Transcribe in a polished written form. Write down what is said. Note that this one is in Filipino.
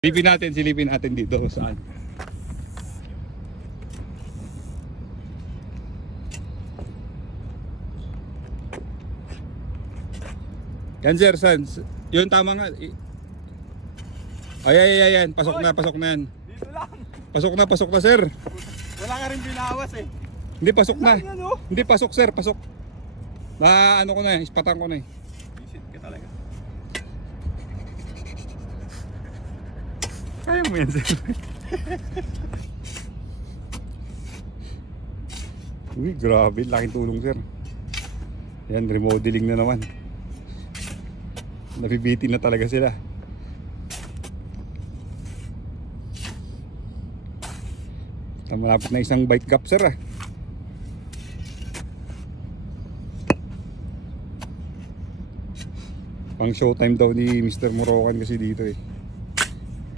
Silipin natin dito saan. Yan sir, saan? Yun tama nga. Ay, yan. Pasok na yan. Dito lang. Pasok na sir. Wala ka rin binawas eh. Hindi, pasok na. Yan, oh. Hindi, pasok sir, pasok. Na ano ko na ispatan ko na Visit ka talaga. Kaya mo yan sir. Uy, grabe, laking tulong sir. Yan, remodeling na naman. Nabibitin na talaga sila. Malapit na isang bite gap sir ah. Pang showtime daw ni Mr. Morokan kasi dito eh.